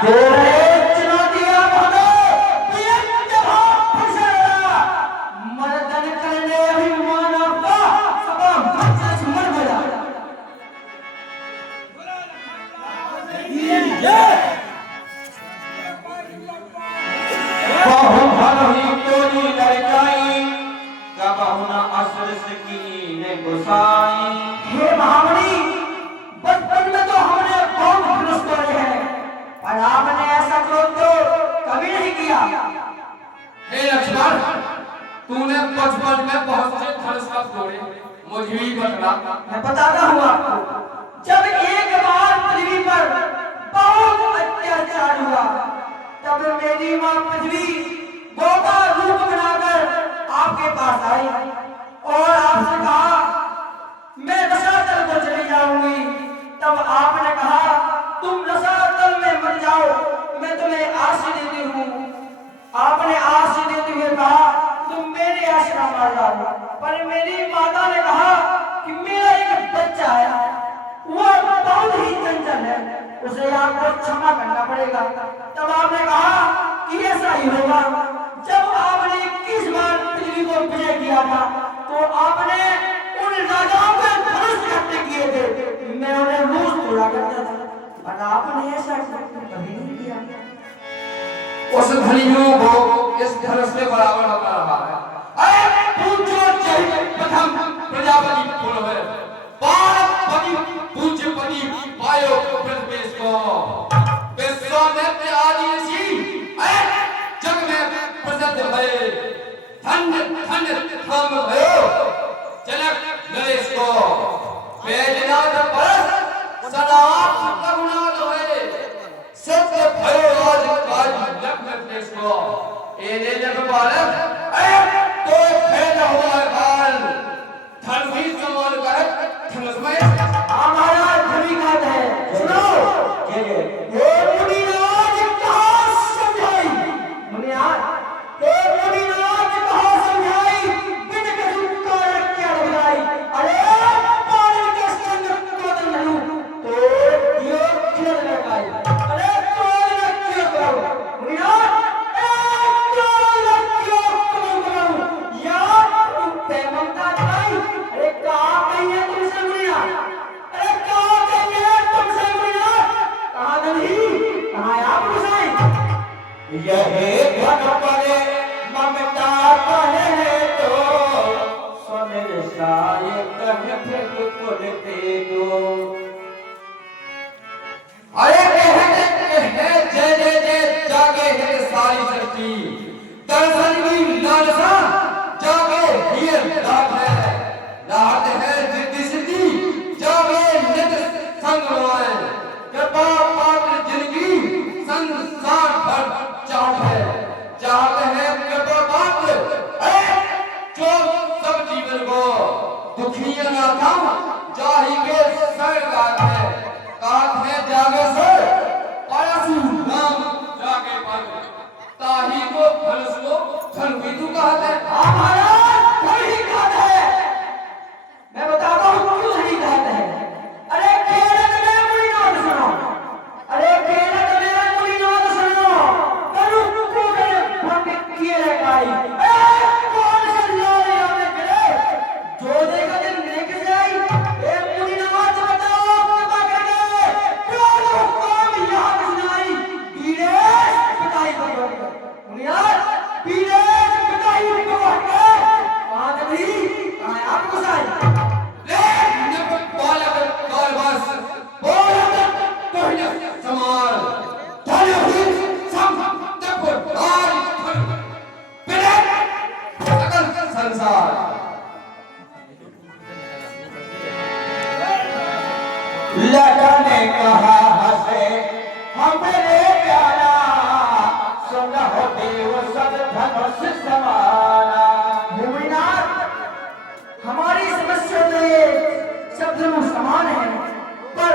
दे रहे चुनौतियां बहुत जब फुसरा मर्दन करने अभिमान आपका सब मत मर गया बहु भली टोली लड़काई कबहु न असर सकीने गुसाई। हे महामणि, बचपन में तो हमने बहुत धनुष तोड़े हैं पर आपने ऐसा क्रोध तो कभी नहीं किया। हे लक्ष्मण, तूने बचपन में बहुत से धनुष कब तोड़े, मुझे भी बता। मैं बताता हूँ आपको। जब एक बार पृथ्वी पर बहुत अत्याचार हुआ तब मेरी माँ पृथ्वी गोपा रूप बनाकर आपके पास आई और आपसे कहा मैं रसातल को चली जाऊंगी। तब आपने कहा तुम रसातल में मर जाओ, मैं तुम्हें आशीष देती हूँ। आपने आशीष देते हुए कहा तुम मेरे आश्रम आ जाओ, पर मेरी माता ने कहा कि मेरा एक बच्चा है, वो बहुत ही चंचल है, उसे आपको क्षमा करना पड़ेगा। तब आपने कहा कि ऐसा ही होगा। जब आपने 21 बार पृथ्वी को विजय किया था तो आपने उन राजाओं के धनुष इकट्ठे किए थे, मैं उन्हें रोज तोड़ा करता था, पर आपने ऐसा कभी नहीं किया। उस धनियों को इस धनुष के बराबर होता रहा है। अरे पूज्य जय प्रथम प्रजापति बोलो है, पार्वती पूज्यपति पायो प्रतिवेश को विश्वामित्र आदि ऋषि जग में प्रसिद्ध भये, धन्य धन्य धाम भयो जनक नरेश को वेदनाथ परस सदा करुणाद होए सत्य भयो आज काज लग्न देश को एने जग बालक तो फैला हुआ है काल धन भी समान कर धनुषमय हमारा धनी का है। सुनो ये मुनिराज कहाँ समझाई, मुनिराज ये मुनिराज कहाँ समझाई, बिन कसु कार क्या लगाई। अरे पानी के संग कदम धनु तो ये खेल लगाई। अरे कौन लक्ष्य करो मुनिराज, अरे कहाँ गई है तुमसे मुनिराज, अरे कहाँ गई है तुमसे मुनिराज, कहाँ नहीं कहाँ आप घुसाई। यह घन पड़े ममता कहे तो सुन साय कह फेंक कुल पे दो। अरे कहे जय जय जय जागे है सारी सृष्टि, दर्शन की लालसा जागे हियर लाभ है, लाभ है जिद्दी सिद्धि जागे नित संग रोए, कृपा पात्र जिंदगी संसार भर चाहत है, चाहत है कृपा पात्र जो सब जीवन को दुखियां ना काम जाहि के शरण गात है, गात है जागे सर परसु नाम जागे पर ताही को धनुष को धन भी तू कहते हैं। हमारा कोई नहीं कहता है, मैं बताता हूँ क्यों नहीं कहते हैं। अरे केरल में मुनिनाथ सुनो, अरे केरल में मुनिनाथ सुनो, करू को मैंने भंग किए लगाई। कौन से लाले हमें गिरे जो देखा दिन लेके जाई। ए मुनिनाथ बताओ कृपा करके क्यों कौन यहाँ सुनाई। बीरेश पिताई को मुनिनाथ बीरेश पिताई को कहाँ गई, कहाँ आप घुसाई। ले नब बालक कालवास बोलत कहिया समान धन ही सम तब आर बिरे सकल संसार। लखन ने कहा हंसे हमरे प्यारा, सुनो देव सब धनुष समाना। मुनिनाथ हमारी समस्या तो ये सब धनुष समान है, पर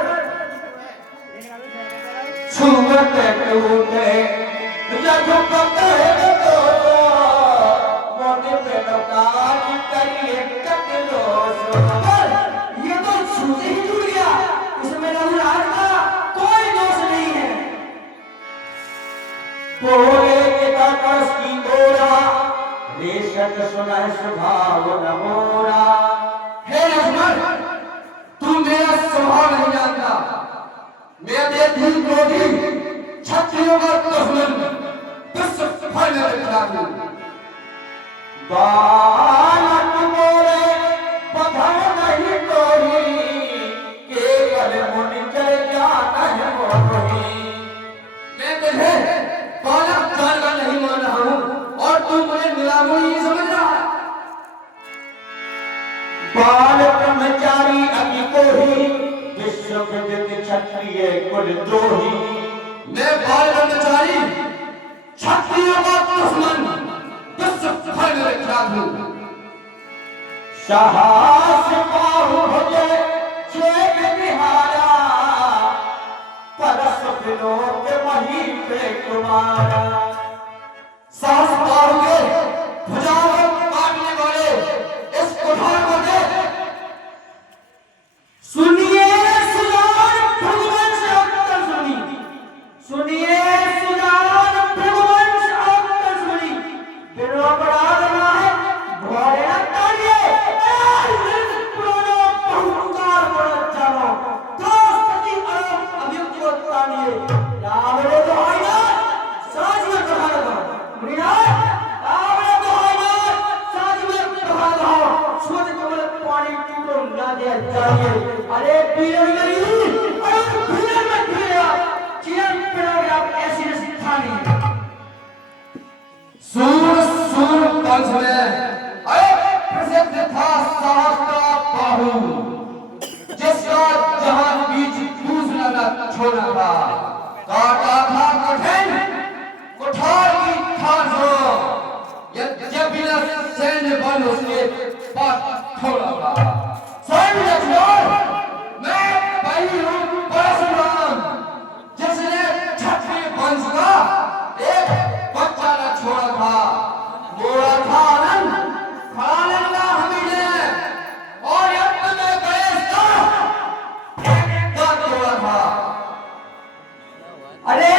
छूमत टूटे रघुपत तो मोटे पे लोकाज करिए कटलो सो। ये तो छूते ही टूट गया, इसमें रघुराज का कोई दोष नहीं है। पोरे पिता कस की गोरा रेशत सुनह स्वभाव न मोरा। हे लक्ष्मण, तू मेरा स्वभाव नहीं जानता। मैं देखी क्रोधी, क्षत्रियों का दुश्मन, दुष्ट फल में रखा हूं। बालक मोरे पधर नहीं तोरी, केवल मुनि जय ज्ञान है मोही। मैं तुझे बालक जानकर नहीं मान रहा हूं और तू मुझे निरामोही समझ रहा है। बाल ब्रह्मचारी अति कोही, विश्व विदित क्षत्रिय कुल द्रोही। मैं बाल ब्रह्मचारी, क्षत्रियों का दुश्मन, दुष्ट फल में रखा हूं। साहस बाहुभुज छेद बिहारा, परस विनोद मही पे कुमारा। साहस बाहु के भुजाओं को काटने वाले इस कुठार को देख। सुनिए सुजान भृगुवंश अक्कल सुनी, सुनिए सुजान भृगुवंश अक्कल सुनी। बिनो अपराध ना है भोरे न ताड़िए, पुरानो बहुकार बड़ा चालो, दोस्त की अरब अभियुक्त को ताड़िए। रावणे तो आईना साज में कहा दो, मुनिना रावणे तो आईना साज में कहा दो। सूरज कमल पानी टूटो ना दे जाइए। अरे पीरन गरी, अरे पीरन में पीरा, चिरन पिरोगे आप ऐसी रसी थानी। सूर सूर वंश में एक प्रसिद्ध था सहस्त्र बाहु, जिसका जहां बीच दूसरा न छोड़ा था। काटा था कठिन कुठार की खासों, यद्यपि न सैन्य बल उसके पास थोड़ा था। स्वयं लक्ष्मण, मैं वही हूं परशुराम, जिसने क्षत्रिय वंश का एक बच्चा न छोड़ा था। मोरा था आनंद, खड़ा लगा हमीने, और यज्ञ में गणेश का एक दांत तोड़ा था। अरे